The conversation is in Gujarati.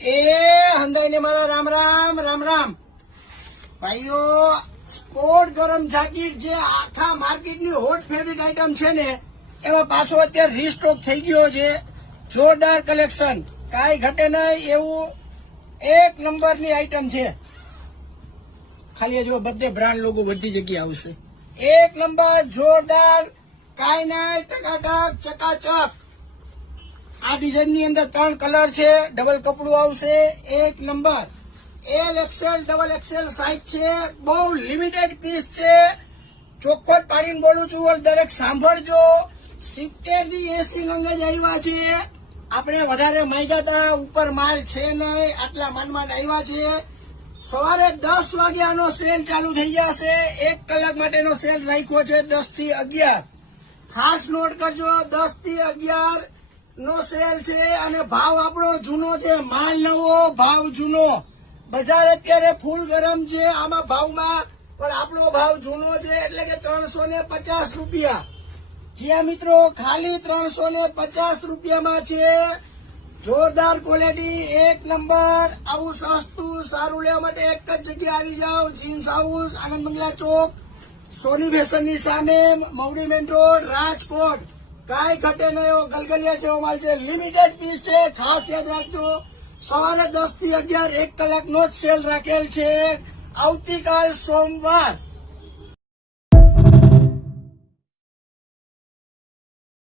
એ હંધાઈને મારા રામ રામ રામ રામ ભાઈઓ. સ્પોર્ટ ગરમ જાકીટ જે આખા માર્કેટની હોટ ફેવરિટ આઈટમ છે ને, એમાં પાછો અત્યારે રીસ્ટોક થઈ ગયો છે. જોરદાર કલેક્શન, કાંઈ ઘટે નહીં એવું એક નંબરની આઈટમ છે. ખાલી જો બધે બ્રાન્ડ લોગો બધી જગ્યાએ આવશે. એક નંબર જોરદાર, કાંઈ નહીં, ટકાટક ચકાચક. આ ડિઝાઇન ની અંદર 3 કલર છે, ડબલ કપડું આવશે. એક number L XL double XL size છે. બહુ લિમિટેડ પીસ છે. ચોખ્ખોટ પાડીને બોલું છું, દરેક સાંભળજો. 70 થી 80 નંગ જ આવ્યા છે. આપણે વધારે માંગ્યા હતા, ઉપર માલ છે નહીં, આટલા માંડ આવ્યા છે. સવારે 10 વાગ્યાનો સેલ ચાલુ થઈ જશે. 1 કલાક માટેનો સેલ રાખ્યો છે 10 થી 11. ખાસ નોટ કરજો, 10 થી 11 નો સેલ છે. અને ભાવ આપણો જૂનો છે, માલ નવો, ભાવ જૂનો. બજાર અત્યારે ફૂલ ગરમ છે આમાં ભાવમાં, પણ આપણો ભાવ જૂનો છે, એટલે કે 350 રૂપિયા. જ્યાં મિત્રો ખાલી 350 રૂપિયામાં છે. જોરદાર ક્વોલિટી, એક નંબર. આવું સસ્તું સારું લેવા માટે એક જ જગ્યા આવી જાઓ. જીન્સ હાઉસ, આનંદ બંગલા ચોક, સોની ફેશન ની સામે, મવડી મેન રોડ, રાજકોટ. કાંઈ ઘટે નહીં એવો ગલગલિયા જેવો માલ છે. લિમિટેડ પીસ છે, ખાસ યાદ રાખજો. સવારે 10 થી 11 1 કલાકનો જ સેલ રાખેલ છે. આવતીકાલ સોમવાર